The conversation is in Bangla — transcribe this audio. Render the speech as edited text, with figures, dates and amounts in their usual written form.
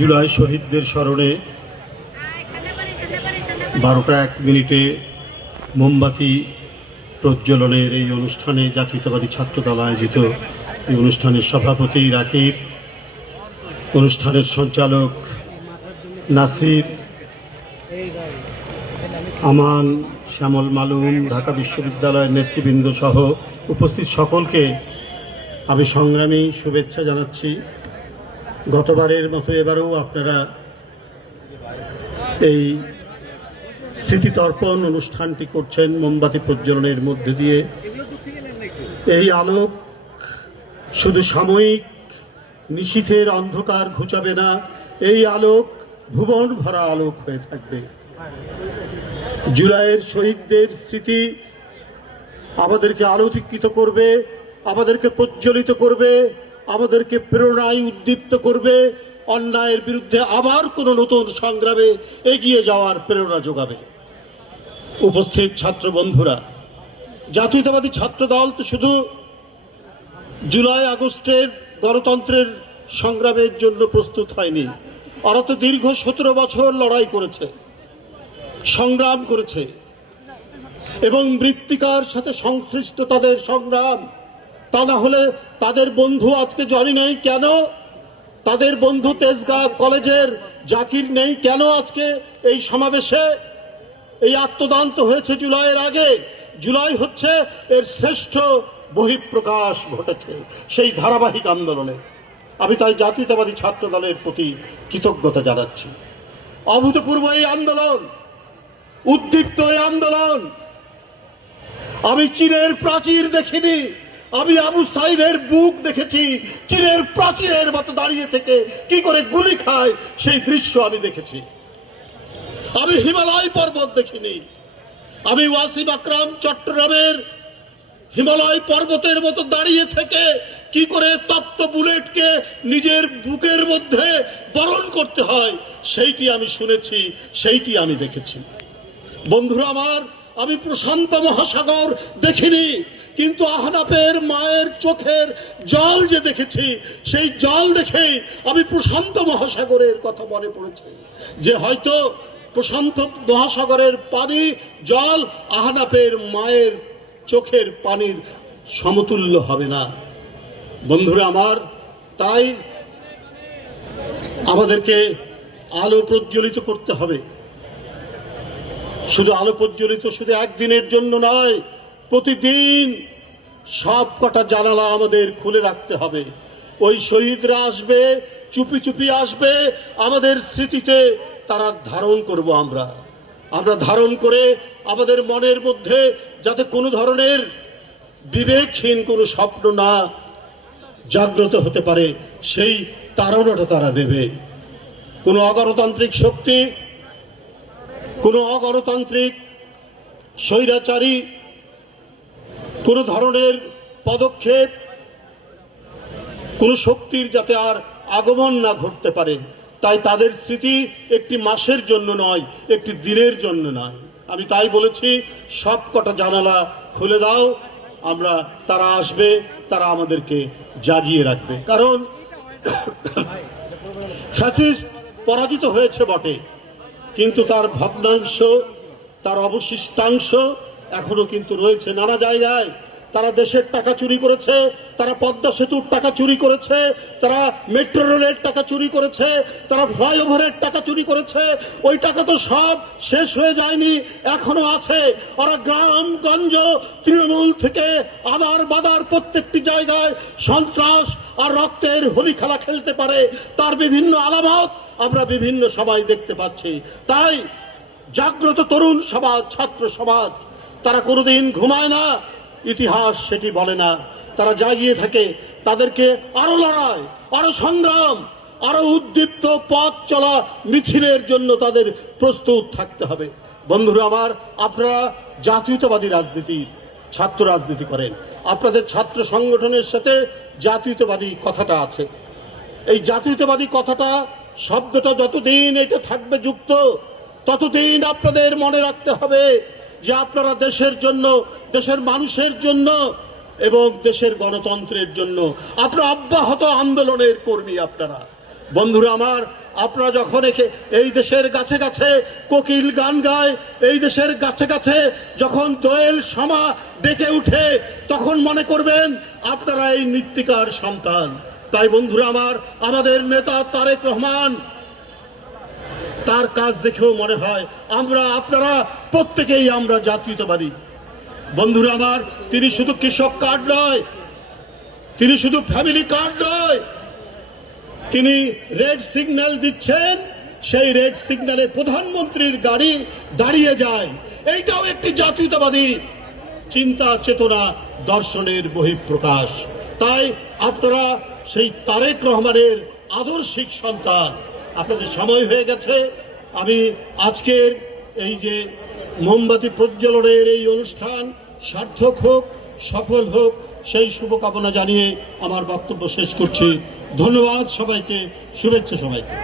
জুলাই শহীদদের স্মরণে 12টা 1 মিনিটে মোমবাতি প্রজ্বলনের এই অনুষ্ঠানে জাতীয়তাবাদী ছাত্রদল আয়োজিত এই অনুষ্ঠানের সভাপতি রাকিব, অনুষ্ঠানের সঞ্চালক নাসির, আমান, শ্যামল মালুম, ঢাকা বিশ্ববিদ্যালয়ের নেতৃবৃন্দ সহ উপস্থিত সকলকে আমি সংগ্রামী শুভেচ্ছা জানাচ্ছি। গতবারের মতো এবারেও আপনারা এই স্মৃতিতর্পণ অনুষ্ঠানটি করছেন মোমবাতি প্রজ্বলনের মধ্যে দিয়ে। এই আলোক শুধু সাময়িক নিশীথের অন্ধকার ঘুচাবে না, এই আলোক ভুবন ভরা আলোক হয়ে থাকবে। জুলাইয়ের শহীদদের স্মৃতি আমাদেরকে আলোকিত করবে, আমাদেরকে প্রজ্বলিত করবে, আমাদেরকে প্রেরণায় উদ্দীপ্ত করবে, অন্যায়ের বিরুদ্ধে আবার কোনো নতুন সংগ্রামে এগিয়ে যাওয়ার প্রেরণা যোগাবে। উপস্থিত ছাত্র বন্ধুরা, জাতীয়তাবাদী ছাত্রদল তো শুধু জুলাই আগস্টের গণতন্ত্রের সংগ্রামের জন্য প্রস্তুত হয়নি, ওরা তো দীর্ঘ 17 বছর লড়াই করেছে, সংগ্রাম করেছে এবং মৃত্তিকার সাথে সংশ্লিষ্ট তাদের সংগ্রাম। তা না হলে তাদের বন্ধু আজকে জনি নেই কেন? তাদের বন্ধু তেজগাঁ কলেজের জাকির নেই কেন আজকে এই সমাবেশে? এই আত্মদান তো হয়েছে জুলাইয়ের আগে। জুলাই হচ্ছে এর শ্রেষ্ঠ বহিঃপ্রকাশ ঘটেছে সেই ধারাবাহিক আন্দোলনে। আমি তাই জাতীয়তাবাদী ছাত্র দলের প্রতি কৃতজ্ঞতা জানাচ্ছি। অভূতপূর্ব এই আন্দোলন, উদ্দীপ্ত এই আন্দোলন। আমি চীনের প্রাচীর দেখিনি, আমি আবু সাইদের বুক দেখেছি। চীনের প্রাচীরের মতো দাঁড়িয়ে থেকে কি করে গুলি খায় সেই দৃশ্য আমি দেখেছি। আমি হিমালয় পর্বত দেখিনি, আমি ওয়াসিম আকরাম চট্টগ্রামের হিমালয় পর্বতের মতো দাঁড়িয়ে থেকে কি করে তপ্ত বুলেটকে নিজের বুকের মধ্যে বরণ করতে হয় সেইটি আমি শুনেছি, সেইটি আমি দেখেছি। বন্ধুরা আমার, আমি প্রশান্ত মহাসাগর দেখিনি, কিন্তু আহনাফের মায়ের চোখের জল যে দেখেছি, সেই জল দেখেই আমি প্রশান্ত মহাসাগরের কথা মনে পড়েছে যে হয়তো প্রশান্ত মহাসাগরের পানি জল আহনাফের মায়ের চোখের পানির সমতুল্য হবে না। বন্ধুরা আমার, তাই আমাদেরকে আলো প্রজ্বলিত করতে হবে। শুধু আলো প্রজ্বলিত শুধু একদিনের জন্য নয়, প্রতিদিন সব কটা জানালা আমাদের খুলে রাখতে হবে। ওই শহীদরা আসবে, চুপি চুপি আসবে, আমাদের স্মৃতিতে তারা ধারণ করব। আমরা ধারণ করে আমাদের মনের মধ্যে যাতে কোনো ধরনের বিবেকহীন কোনো স্বপ্ন না জাগ্রত হতে পারে সেই তাড়নাটা তারা দেবে। কোনো অগণতান্ত্রিক শক্তি, কোনো অগণতান্ত্রিক স্বৈরাচারী কোনো ধরনের পদক্ষেপ, কোনো শক্তির যাতে আর আগমন না ঘটতে পারে, তাই তাদের স্মৃতি একটি মাসের জন্য নয়, একটি দিনের জন্য নয়। আমি তাই বলেছি, সব কটা জানালা খুলে দাও, তারা আসবে, তারা আমাদেরকে জাগিয়ে রাখবে। কারণ ফ্যাসিস্ট পরাজিত হয়েছে বটে, কিন্তু তার ভগ্নাংশ, তার অবশিষ্টাংশ এখনো কিন্তু রয়েছে নানা জায়গায়। তারা দেশের টাকা চুরি করেছে, তারা পদ্মা সেতুর টাকা চুরি করেছে, তারা মেট্রো রেলের টাকা চুরি করেছে, তারা ফ্লাইওভারের টাকা চুরি করেছে। ওই টাকা তো সব শেষ হয়ে যায়নি, এখনো আছে। ওরা গ্রামগঞ্জ তৃণমূল থেকে আদার বাদার প্রত্যেকটি জায়গায় সন্ত্রাস আর রক্তের হোলি খেলা খেলতে পারে, তার বিভিন্ন আলামত আমরা বিভিন্ন সবাই দেখতে পাচ্ছি। তাই জাগ্রত তরুণ সমাজ, ছাত্র সমাজ, তারা কোনোদিন ঘুমায় না, ইতিহাস সেটি বলে না, তারা জাগিয়ে থাকে। তাদেরকে আরো লড়াই, আরো সংগ্রাম, আরো উদ্দীপ্ত পথ চলা মিছিলের জন্য তাদের প্রস্তুত থাকতে হবে। বন্ধুরা আমার, আপনারা জাতীয়তাবাদী রাজনীতি, ছাত্র রাজনীতি করেন, আপনাদের ছাত্র সংগঠনের সাথে জাতীয়তাবাদী কথাটা আছে। এই জাতীয়তাবাদী কথাটা, শব্দটা যতদিন এটা থাকবে যুক্ত, ততদিন আপনাদের মনে রাখতে হবে যে আপনারা দেশের জন্য, দেশের মানুষের জন্য এবং দেশের গণতন্ত্রের জন্য আপনারা অব্যাহত আন্দোলনের কর্মী। আপনারা বন্ধুরা আমার, আপনারা যখন এই দেশের গাছে গাছে কোকিল গান গায়, এই দেশের গাছে গাছে যখন দোয়েল সমা ডেকে উঠে, তখন মনে করবেন আপনারা এই মৃত্তিকার সন্তান। তাই বন্ধুরা আমার, আমাদের নেতা তারেক রহমান, তার কাজ দেখেও মনে হয় আপনারা প্রত্যেকেই আমরা জাতীয়তাবাদী। বন্ধুরা আমার, তিনি শুধু কৃষক কার্ড নয়, তিনি শুধু ফ্যামিলি কার্ড নয়, তিনি রেড সিগন্যাল দিচ্ছেন, সেই রেড সিগন্যালে প্রধানমন্ত্রীর গাড়ি দাঁড়িয়ে যায়। এইটাও একটি জাতীয়তাবাদী চিন্তা চেতনা দর্শনের বহিঃপ্রকাশ। তাই আপনারা সেই তারেক রহমানের আদর্শিক সন্তান। আপনাদের সময় হয়ে গেছে। আমি আজকের এই যে মোমবাতি প্রজ্বলনের এই অনুষ্ঠান সার্থক হোক, সফল হোক, সেই শুভকামনা জানিয়ে আমার বক্তব্য শেষ করছি। ধন্যবাদ সবাইকে, শুভেচ্ছা সবাইকে।